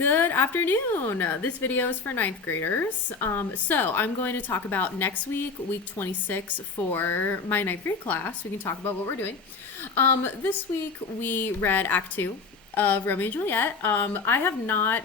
Good afternoon. This video is for ninth graders. So I'm going to talk about next week, week 26 for my ninth grade class. We can talk about what we're doing. This week we read Act 2 of Romeo and Juliet. I have not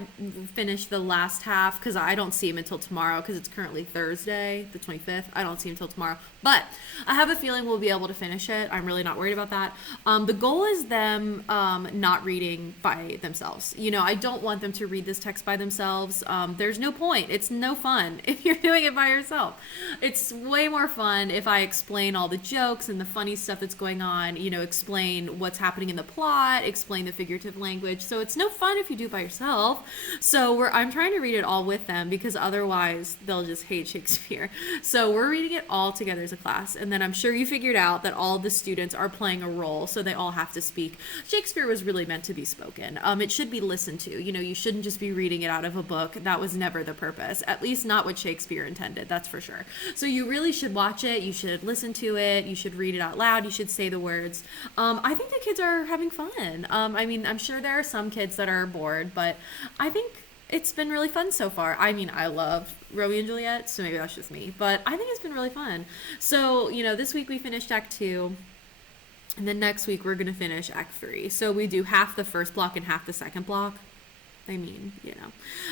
finished the last half because I don't see him until tomorrow because it's currently Thursday, the 25th. I don't see him until tomorrow, but I have a feeling we'll be able to finish it. I'm really not worried about that. The goal is them not reading by themselves. You know, I don't want them to read this text by themselves. There's no point. It's no fun if you're doing it by yourself. It's way more fun if I explain all the jokes and the funny stuff that's going on, you know, explain what's happening in the plot, explain the figurative language. So it's no fun if you do it by yourself. So I'm trying to read it all with them because otherwise they'll just hate Shakespeare. So we're reading it all together as a class. And then I'm sure you figured out that all the students are playing a role, so they all have to speak. Shakespeare was really meant to be spoken. It should be listened to. You know, you shouldn't just be reading it out of a book. That was never the purpose, at least not what Shakespeare intended, that's for sure. So you really should watch it. You should listen to it. You should read it out loud. You should say the words. I think the kids are having fun. I mean, I'm sure there are some kids that are bored, but I think it's been really fun so far. I mean, I love Romeo and Juliet, so maybe that's just me, but I think it's been really fun. So, you know, this week we finished Act 2, and then next week we're going to finish Act 3. So we do half the first block and half the second block. I mean, you know.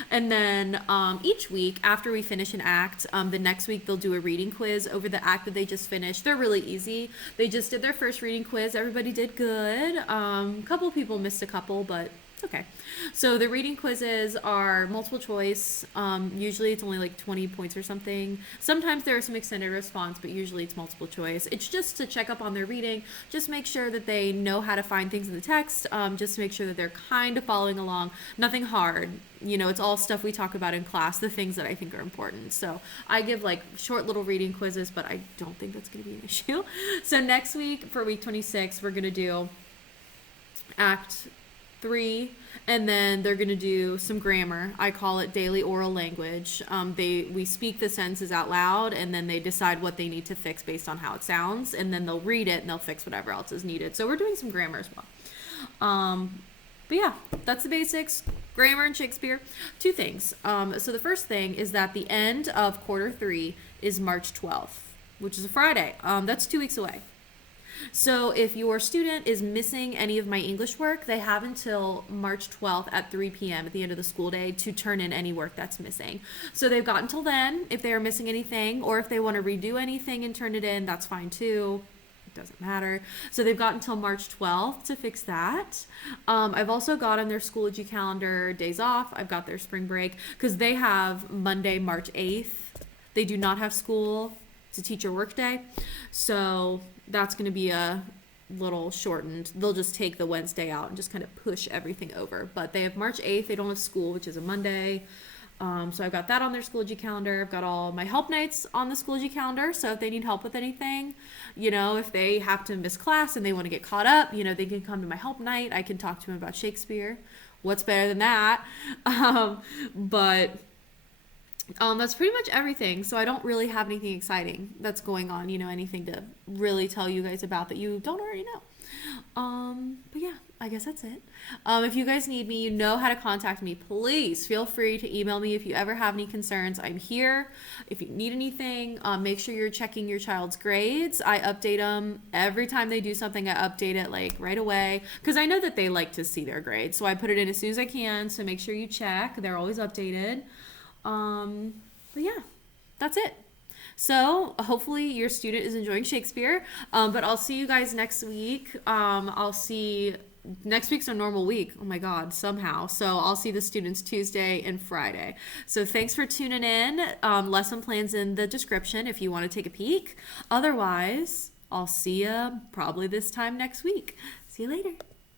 And then each week after we finish an act, the next week they'll do a reading quiz over the act that they just finished. They're really easy. They just did their first reading quiz. Everybody did good. A couple people missed a couple, but it's okay. So the reading quizzes are multiple choice. Usually it's only like 20 points or something. Sometimes there are some extended response, but usually it's multiple choice. It's just to check up on their reading, just make sure that they know how to find things in the text, just to make sure that they're kind of following along. Nothing hard. You know, it's all stuff we talk about in class, the things that I think are important. So I give like short little reading quizzes, but I don't think that's going to be an issue. So next week for week 26, we're going to do Act 3, and then they're going to do some grammar. I call it daily oral language. We speak the sentences out loud, and then they decide what they need to fix based on how it sounds, and then they'll read it and they'll fix whatever else is needed. So we're doing some grammar as well. But yeah, that's the basics. Grammar and Shakespeare. Two things. So the first thing is that the end of quarter 3 is March 12th, which is a Friday. That's 2 weeks away. So if your student is missing any of my English work, they have until March 12th at 3 p.m. at the end of the school day to turn in any work that's missing. So they've got until then if they are missing anything, or if they want to redo anything and turn it in, that's fine too. It doesn't matter. So they've got until March 12th to fix that. I've also got on their Schoology calendar days off. I've got their spring break because they have Monday, March 8th. They do not have school. It's a teacher work day. So that's going to be a little shortened. They'll just take the Wednesday out and just kind of push everything over. But they have March 8th. They don't have school, which is a Monday. So I've got that on their Schoology calendar. I've got all my help nights on the Schoology calendar. So if they need help with anything, you know, if they have to miss class and they want to get caught up, you know, they can come to my help night. I can talk to them about Shakespeare. What's better than that? That's pretty much everything. So I don't really have anything exciting that's going on, you know, anything to really tell you guys about that you don't already know. But yeah, I guess that's it. If you guys need me, you know how to contact me. Please feel free to email me if you ever have any concerns. I'm here. If you need anything, make sure you're checking your child's grades. I update them every time they do something. I update it like right away because I know that they like to see their grades. So I put it in as soon as I can. So make sure you check. They're always updated. But yeah, that's it. So hopefully your student is enjoying Shakespeare. But I'll see you guys next week. Next week's a normal week. Oh my God, somehow. So I'll see the students Tuesday and Friday. So thanks for tuning in. Lesson plans in the description if you want to take a peek. Otherwise, I'll see you probably this time next week. See you later.